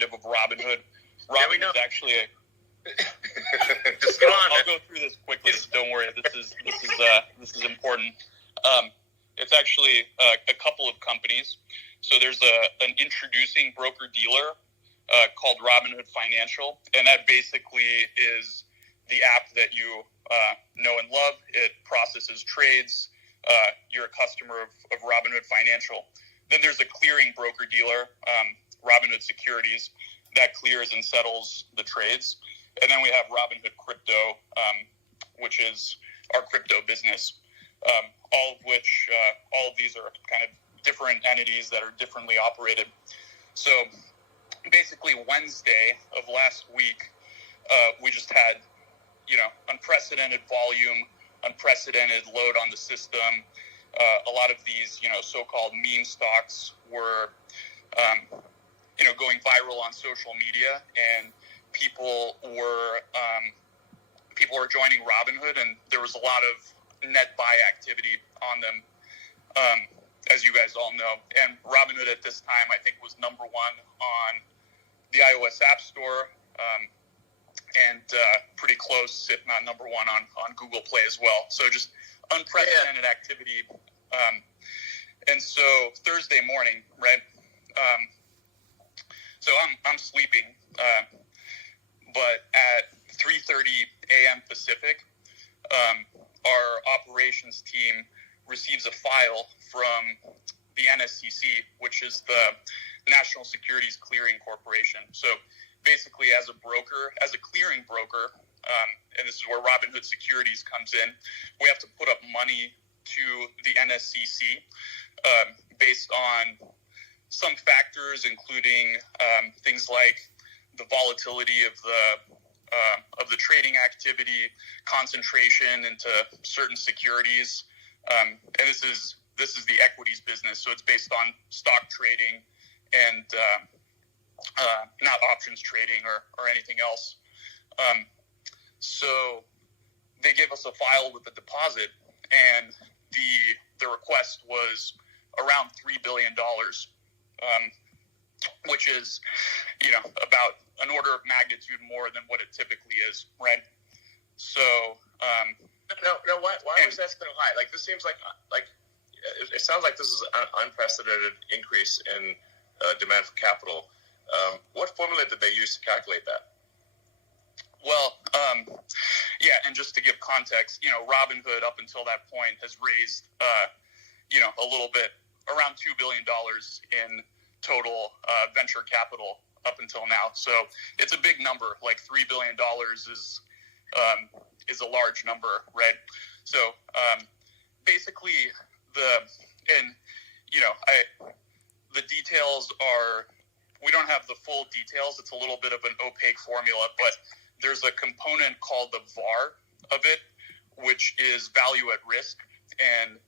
executive of Robinhood. Robinhood is actually a. Just go on. I'll go through this quickly. Don't worry. This is important. It's actually a couple of companies. So there's an introducing broker-dealer called Robinhood Financial, and that basically is the app that you know and love. It processes trades. You're a customer of Robinhood Financial. Then there's a clearing broker-dealer, Robinhood Securities, that clears and settles the trades. And then we have Robinhood Crypto, which is our crypto business, all of these are kind of different entities that are differently operated. So basically Wednesday of last week, we just had, unprecedented volume, unprecedented load on the system. A lot of these, so-called meme stocks were, going viral on social media, and people were joining Robinhood, and there was a lot of net buy activity on them, as you guys all know. And Robinhood at this time, I think, was number one on the iOS App Store, and pretty close, if not number one, on Google Play as well. So just unprecedented activity. And so Thursday morning, right? So I'm sleeping, but at 3:30 a.m. Pacific, our operations team receives a file from the NSCC, which is the National Securities Clearing Corporation. So basically, as a clearing broker, and this is where Robinhood Securities comes in, we have to put up money to the NSCC based on some factors, including things like the volatility of the trading activity, concentration into certain securities, and this is the equities business. So it's based on stock trading and not options trading or anything else. So they gave us a file with the deposit, and the request was around $3 billion, which is, about an order of magnitude more than what it typically is, right? So, no, why was that so high? Like, this seems like it sounds like this is an unprecedented increase in demand for capital. What formula did they use to calculate that? Well, and just to give context, Robinhood up until that point has raised, a little bit, around $2 billion in total venture capital up until now. So it's a big number. Like $3 billion is a large number, right? So basically, the details are, we don't have the full details. It's a little bit of an opaque formula, but there's a component called the VAR of it, which is value at risk, and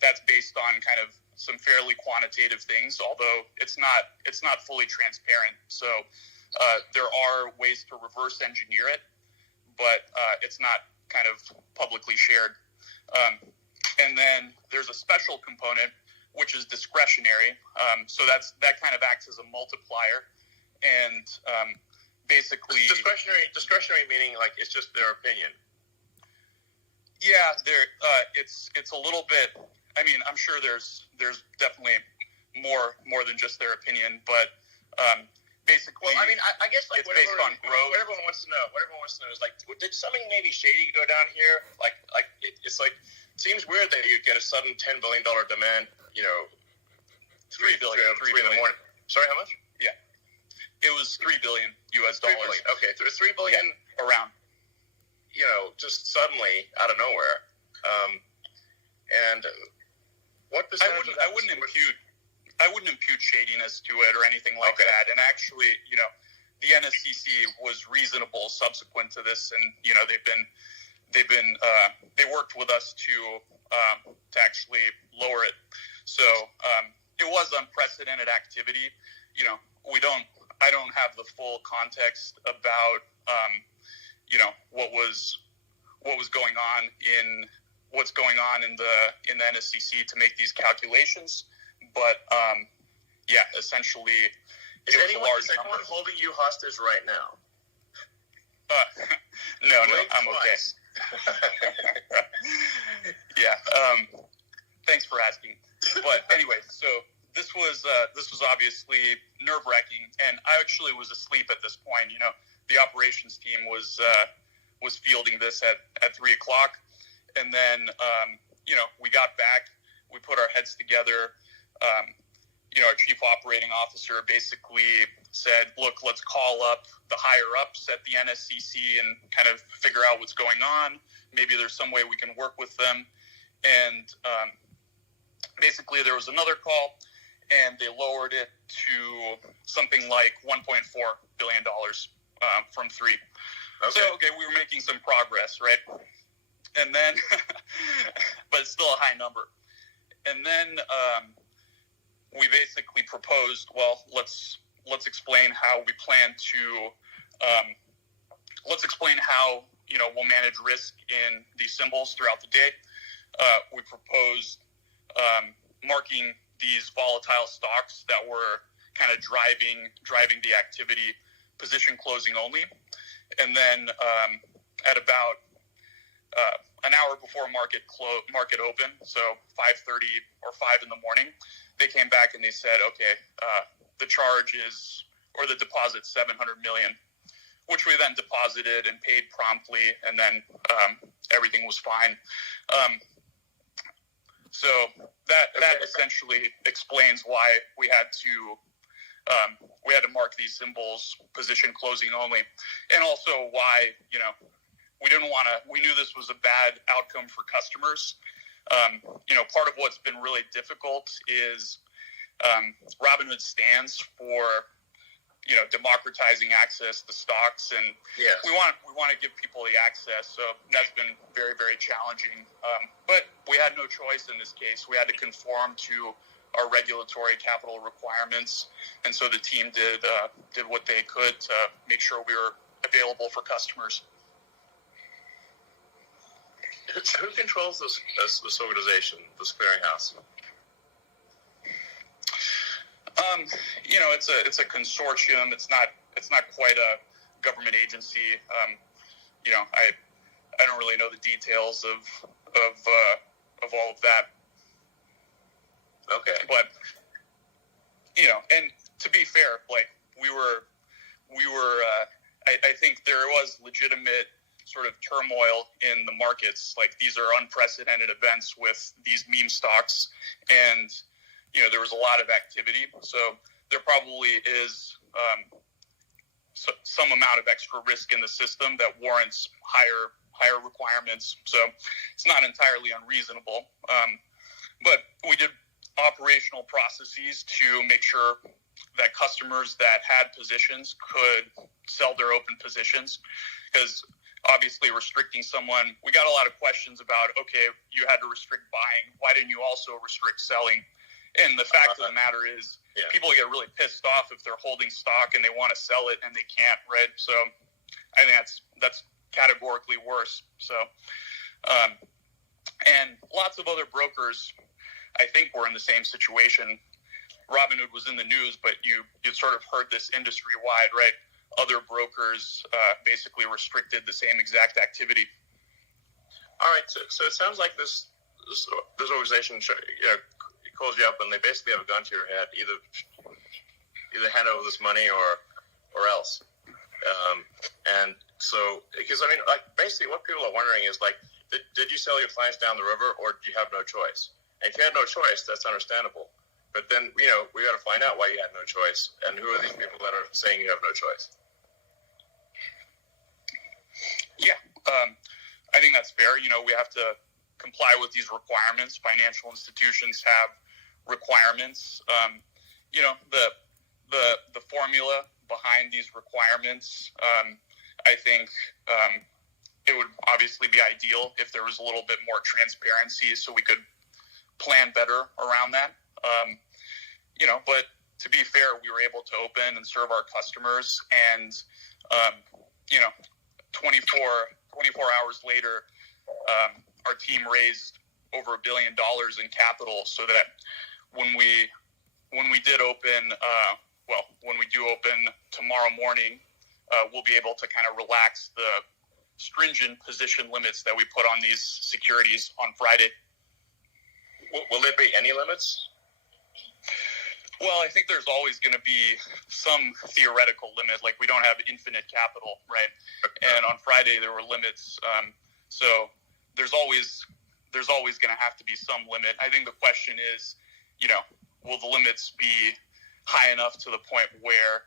that's based on kind of some fairly quantitative things, although it's not fully transparent. So there are ways to reverse engineer it, but it's not kind of publicly shared. And then there's a special component, which is discretionary. So that kind of acts as a multiplier, and basically discretionary meaning like it's just their opinion. Yeah, it's a little bit. I mean, I'm sure there's definitely more than just their opinion, but basically, well, I mean, I guess like it's based on growth. What everyone wants to know is like, did something maybe shady go down here? It's like, it seems weird that you'd get a sudden $10 billion demand. $3 billion in the morning. Sorry, how much? Yeah, it was $3 billion US dollars. $3 billion. Okay, so it's $3 billion around. Just suddenly out of nowhere. And what percentage? I wouldn't impute shadiness to it or anything like that. And actually, the NSCC was reasonable subsequent to this, and they worked with us to actually lower it. So it was unprecedented activity. I don't have the full context about what's going on in the NSCC to make these calculations, but essentially, Is anyone holding you hostage right now? No, I'm okay. Yeah. Thanks for asking. But anyway, so this was obviously nerve-wracking, and I actually was asleep at this point. You know, the operations team was fielding this at 3:00, and then you know, we got back, we put our heads together. You know, our chief operating officer basically said, "Look, let's call up the higher ups at the NSCC and kind of figure out what's going on. Maybe there's some way we can work with them." And basically, there was another call, and they lowered it to something like $1.4 billion from 3. Okay. So, we were making some progress, right? And then, but it's still a high number. And then we basically proposed, well, let's explain how we plan to, let's explain how, you know, we'll manage risk in these symbols throughout the day. We proposed marking these volatile stocks that were kind of driving the activity, position closing only. And then at about an hour before market open, so 5:30 or 5 in the morning, they came back and they said, okay, the charge is, or the deposit's $700 million, which we then deposited and paid promptly, and then everything was fine. So that essentially explains why we had to mark these symbols position closing only, and also why, you know, we knew this was a bad outcome for customers. You know, part of what's been really difficult is Robinhood stands for, you know, democratizing access to stocks, and we want to give people the access. So that's been very, very challenging. But we had no choice in this case. We had to conform to our regulatory capital requirements, and so the team did what they could to make sure we were available for customers. Who controls this organization, this clearinghouse? You know, it's a consortium. It's not quite a government agency. You know, I don't really know the details of all of that. Okay, but you know, and to be fair, like we were. I think there was legitimate sort of turmoil in the markets. Like, these are unprecedented events with these meme stocks, and you know, there was a lot of activity. So there probably is some amount of extra risk in the system that warrants higher requirements. So it's not entirely unreasonable. But we did operational processes to make sure that customers that had positions could sell their open positions, because obviously restricting someone, we got a lot of questions about, okay, you had to restrict buying, why didn't you also restrict selling? And the fact of the matter is, people get really pissed off if they're holding stock and they want to sell it and they can't, right? So I think that's categorically worse. So and lots of other brokers, I think, were in the same situation. Robinhood was in the news, but you sort of heard this industry-wide, right? Other brokers basically restricted the same exact activity. All right, so it sounds like this organization calls you up and they basically have a gun to your head, either hand over this money or else. And so, because I mean, like, basically what people are wondering is, like, did you sell your clients down the river, or do you have no choice? And if you had no choice, that's understandable. But then, you know, we got to find out why you had no choice, and who are these people that are saying you have no choice? Yeah, I think that's fair. You know, we have to comply with these requirements. Financial institutions have requirements. You know, the formula behind these requirements, I think it would obviously be ideal if there was a little bit more transparency so we could plan better around that. You know, but to be fair, we were able to open and serve our customers, and you know, 24 hours later, our team raised over $1 billion in capital, so that when we did open, when we do open tomorrow morning, we'll be able to kind of relax the stringent position limits that we put on these securities on Friday. Will there be any limits? Well, I think there's always going to be some theoretical limit. Like, we don't have infinite capital, right? And on Friday there were limits. So there's always going to have to be some limit. I think the question is, will the limits be high enough to the point where,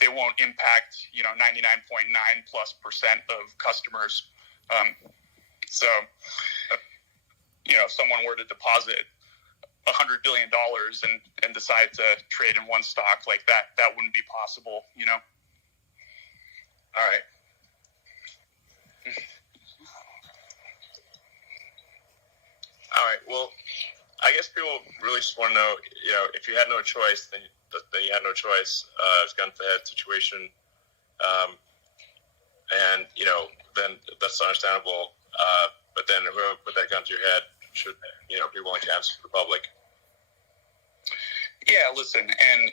they won't impact, 99.9+% of customers. So, if someone were to deposit $100 billion and decide to trade in one stock like that, that wouldn't be possible, All right. All right. Well, I guess people really just want to know, if you had no choice, then you had no choice. It's gun to head situation, and then that's understandable. But then whoever put that gun to your head should, be willing to answer to the public. Yeah, listen, and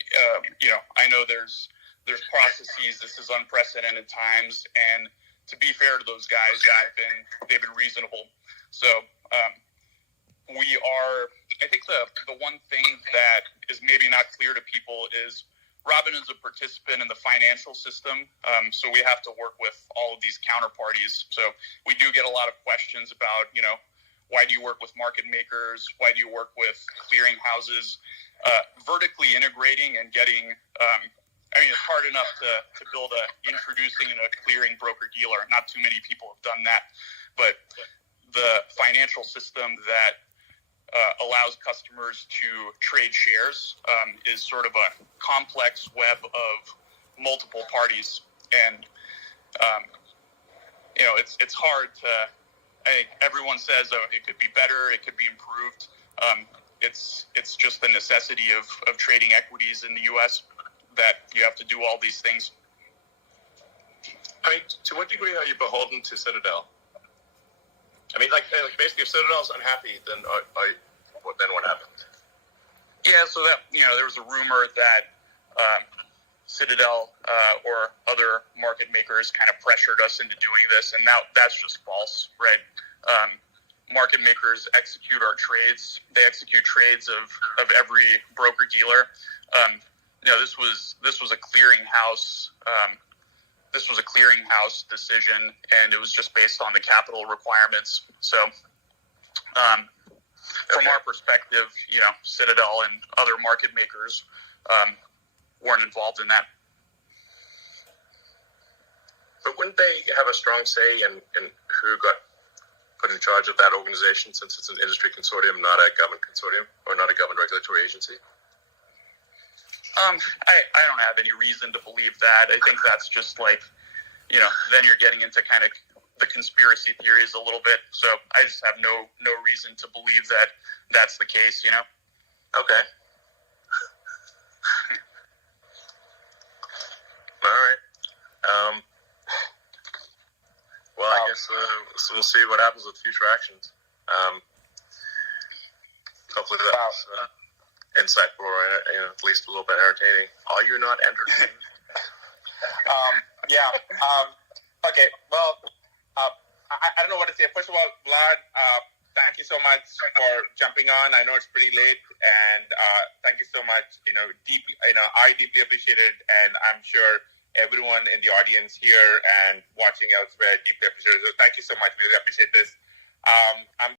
I know there's processes. This is unprecedented times, and to be fair to those guys, they've been reasonable. So I think the one thing that is maybe not clear to people is Robinhood's a participant in the financial system, so we have to work with all of these counterparties. So we do get a lot of questions about, why do you work with market makers? Why do you work with clearing houses? Vertically integrating and getting, it's hard enough to build introducing a clearing broker-dealer. Not too many people have done that. But the financial system that allows customers to trade shares is sort of a complex web of multiple parties. And, it's hard to, I think everyone says, it could be better, it could be improved. It's just the necessity of trading equities in the U.S. that you have to do all these things. To what degree are you beholden to Citadel? Basically, if Citadel's unhappy, then what happens? Yeah, so that there was a rumor that Citadel or other market makers kind of pressured us into doing this, and that's just false, right? Market makers execute our trades. They execute trades of every broker dealer. This was a clearinghouse. This was a clearinghouse decision, and it was just based on the capital requirements. So, from our perspective, Citadel and other market makers weren't involved in that. But wouldn't they have a strong say in who got put in charge of that organization, since it's an industry consortium, not a government consortium, or not a government regulatory agency? I don't have any reason to believe that. I think that's just then you're getting into kind of the conspiracy theories a little bit. So I just have no reason to believe that that's the case, Okay. All right. Well, I guess we'll see what happens with future actions. Hopefully that's insightful or at least a little bit entertaining. Are you not entertained? Yeah. Okay. Well, I don't know what to say. First of all, Vlad, thank you so much for jumping on. I know it's pretty late, and thank you so much. I deeply appreciate it, and I'm sure everyone in the audience here and watching elsewhere deeply appreciate it. So thank you so much. We really appreciate this. I'm